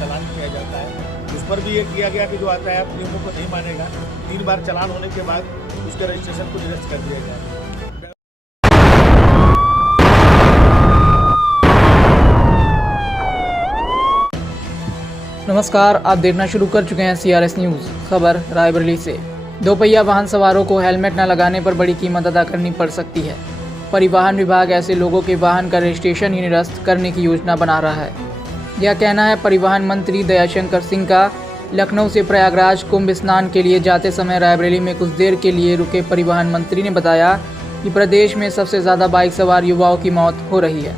चालान किया जाता है। उस पर भी ये किया गया कि जो यातायात नियमों को नहीं मानेगा 3 बार चालान होने के बाद उसके रजिस्ट्रेशन को निरस्त कर दिया जाएगा। नमस्कार, आप देखना शुरू कर चुके हैं CRS न्यूज़। खबर रायबरेली से। दोपहिया वाहन सवारों को हेलमेट न लगाने पर बड़ी कीमत अदा करनी पड़ सकती है। परिवहन विभाग ऐसे लोगों के वाहन का रजिस्ट्रेशन ही निरस्त करने की योजना बना रहा है। यह कहना है परिवहन मंत्री दयाशंकर सिंह का। लखनऊ से प्रयागराज कुंभ स्नान के लिए जाते समय रायबरेली में कुछ देर के लिए रुके परिवहन मंत्री ने बताया कि प्रदेश में सबसे ज़्यादा बाइक सवार युवाओं की मौत हो रही है,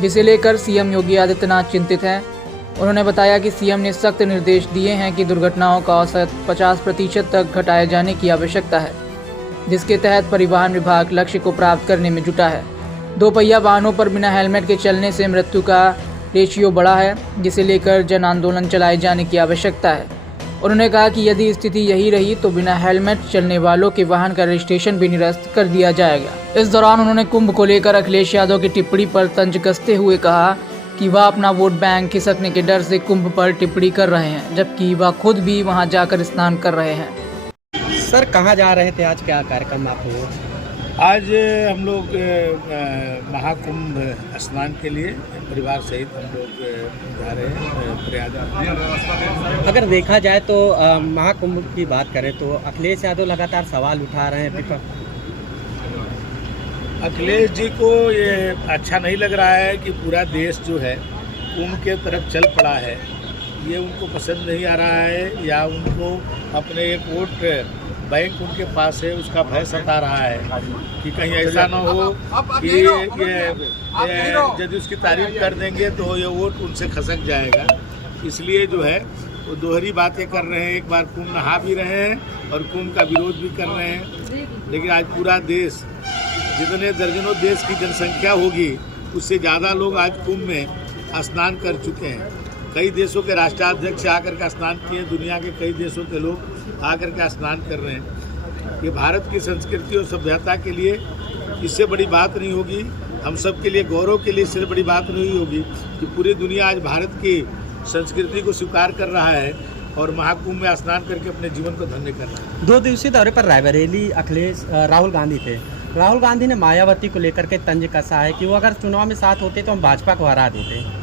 जिसे लेकर CM योगी आदित्यनाथ चिंतित हैं। उन्होंने बताया कि CM ने सख्त निर्देश दिए हैं कि दुर्घटनाओं का औसत 50% तक घटाए जाने की आवश्यकता है, जिसके तहत परिवहन विभाग लक्ष्य को प्राप्त करने में जुटा है। दोपहिया वाहनों पर बिना हेलमेट के चलने से मृत्यु का रेशियो बढ़ा है, जिसे लेकर जन आंदोलन चलाए जाने की आवश्यकता है। उन्होंने कहा कि यदि स्थिति यही रही तो बिना हेलमेट चलने वालों के वाहन का रजिस्ट्रेशन भी निरस्त कर दिया जाएगा। इस दौरान उन्होंने कुंभ को लेकर अखिलेश यादव की टिप्पणी पर तंज कसते हुए कहा कि वह अपना वोट बैंक खिसकने के डर से कुंभ पर टिप्पणी कर रहे हैं, जबकि वह खुद भी वहां जाकर स्नान कर रहे हैं। सर, कहाँ जा रहे थे? आज क्या कार्यक्रम आप हो? आज हम लोग महाकुंभ स्नान के लिए परिवार सहित हम लोग जा रहे हैं प्रयागराज। अगर देखा जाए तो महाकुंभ की बात करें तो अखिलेश यादव लगातार सवाल उठा रहे हैं। अखिलेश जी को ये अच्छा नहीं लग रहा है कि पूरा देश जो है कुंभ के तरफ चल पड़ा है। ये उनको पसंद नहीं आ रहा है, या उनको अपने एक वोट बैंक उनके पास है उसका भय सता रहा है कि कहीं ऐसा ना हो कि ये यदि उसकी तारीफ कर देंगे तो ये वोट उनसे खसक जाएगा। इसलिए जो है वो दोहरी बातें कर रहे हैं। एक बार कुंभ नहा भी रहे हैं और कुंभ का विरोध भी कर रहे हैं। लेकिन आज पूरा देश, जितने दर्जनों देश की जनसंख्या होगी उससे ज़्यादा लोग आज कुंभ में स्नान कर चुके हैं। कई देशों के राष्ट्राध्यक्ष आकर के स्नान किए, दुनिया के कई देशों के लोग आकर के स्नान कर रहे हैं। ये भारत की संस्कृति और सभ्यता के लिए इससे बड़ी बात नहीं होगी, हम सब के लिए गौरव के लिए इससे बड़ी बात नहीं होगी कि पूरी दुनिया आज भारत की संस्कृति को स्वीकार कर रहा है और महाकुंभ में स्नान करके अपने जीवन को धन्य कर रहा है। 2 दिवसीय दौरे पर रायबरेली राहुल गांधी थे। राहुल गांधी ने मायावती को लेकर के तंज कसा है कि वो अगर चुनाव में साथ होते तो हम भाजपा को हरा देते।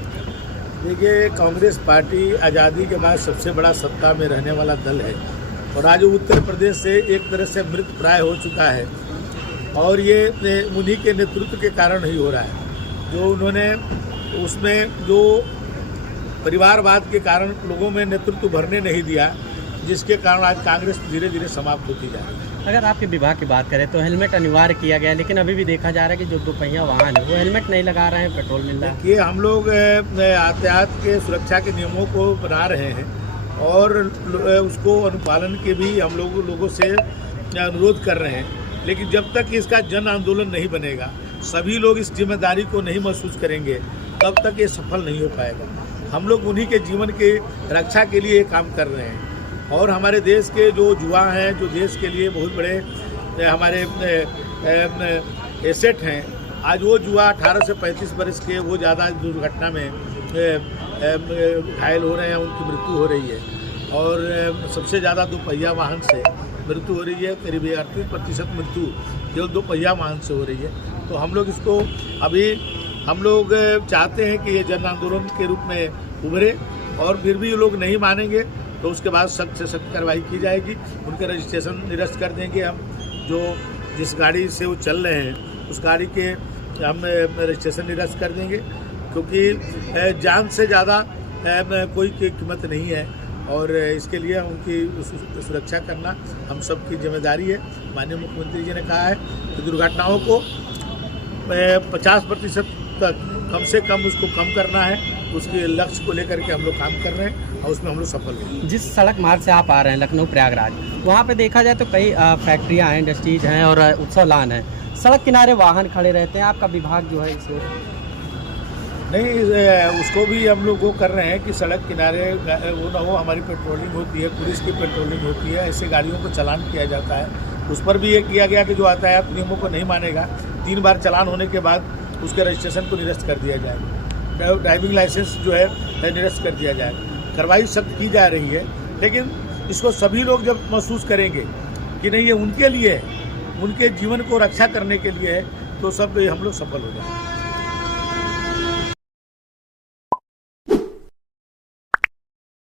देखिए, कांग्रेस पार्टी आज़ादी के बाद सबसे बड़ा सत्ता में रहने वाला दल है और आज उत्तर प्रदेश से एक तरह से मृत प्राय हो चुका है और ये उन्हीं के नेतृत्व के कारण ही हो रहा है। जो उन्होंने उसमें जो परिवारवाद के कारण लोगों में नेतृत्व भरने नहीं दिया, जिसके कारण आज कांग्रेस धीरे धीरे समाप्त होती जा रही है। अगर आपके विभाग की बात करें तो हेलमेट अनिवार्य किया गया, लेकिन अभी भी देखा जा रहा है कि जो दोपहिया वाहन है वो हेलमेट नहीं लगा रहे हैं, पेट्रोल मिल रहा है। देखिए, हम लोग यातायात के सुरक्षा के नियमों को बना रहे हैं और उसको अनुपालन के भी हम लोगों से अनुरोध कर रहे हैं। लेकिन जब तक इसका जन आंदोलन नहीं बनेगा, सभी लोग इस जिम्मेदारी को नहीं महसूस करेंगे, तब तक ये सफल नहीं हो पाएगा। हम लोग उन्हीं के जीवन की रक्षा के लिए काम कर रहे हैं और हमारे देश के जो युवा हैं, जो देश के लिए बहुत बड़े हमारे एसेट हैं, आज वो युवा 18 से 35 वर्ष के वो ज़्यादा दुर्घटना में घायल हो रहे हैं, उनकी मृत्यु हो रही है और सबसे ज़्यादा दोपहिया वाहन से मृत्यु हो रही है। करीब 38% मृत्यु केवल दोपहिया वाहन से हो रही है। तो हम लोग इसको अभी हम लोग चाहते हैं कि ये जन आंदोलन के रूप में उभरे और फिर भी ये लोग नहीं मानेंगे तो उसके बाद सख्त से सख्त कार्रवाई की जाएगी। उनका रजिस्ट्रेशन निरस्त कर देंगे। हम जो जिस गाड़ी से वो चल रहे हैं उस गाड़ी के हम रजिस्ट्रेशन निरस्त कर देंगे, क्योंकि जान से ज़्यादा कोई कीमत नहीं है और इसके लिए उनकी सुरक्षा करना हम सबकी जिम्मेदारी है। माननीय मुख्यमंत्री जी ने कहा है कि दुर्घटनाओं को 50% तक कम से कम उसको कम करना है। उसके लक्ष्य को लेकर के हम लोग काम कर रहे हैं और उसमें हम लोग सफल हुए। जिस सड़क मार्ग से आप आ रहे हैं लखनऊ प्रयागराज, वहाँ पे देखा जाए तो कई फैक्ट्रियाँ हैं, इंडस्ट्रीज हैं और उत्सव लान है। सड़क किनारे वाहन खड़े रहते हैं, आपका विभाग जो है इसमें नहीं, उसको भी हम लोग वो कर रहे हैं कि सड़क किनारे वो ना हो। हमारी पेट्रोलिंग होती है, पुलिस की पेट्रोलिंग होती है, ऐसे गाड़ियों को चालान किया जाता है। उस पर भी ये किया गया कि जो यातायात नियमों को नहीं मानेगा 3 बार चालान होने के बाद उसके रजिस्ट्रेशन को निरस्त कर दिया जाएगा, ड्राइविंग लाइसेंस जो है निरस्त कर दिया जाएगा। कार्रवाई सख्त की जा रही है, लेकिन इसको सभी लोग जब महसूस करेंगे कि नहीं ये उनके लिए है, उनके जीवन को रक्षा करने के लिए है, तो सब हम लोग सफल हो जाएंगे।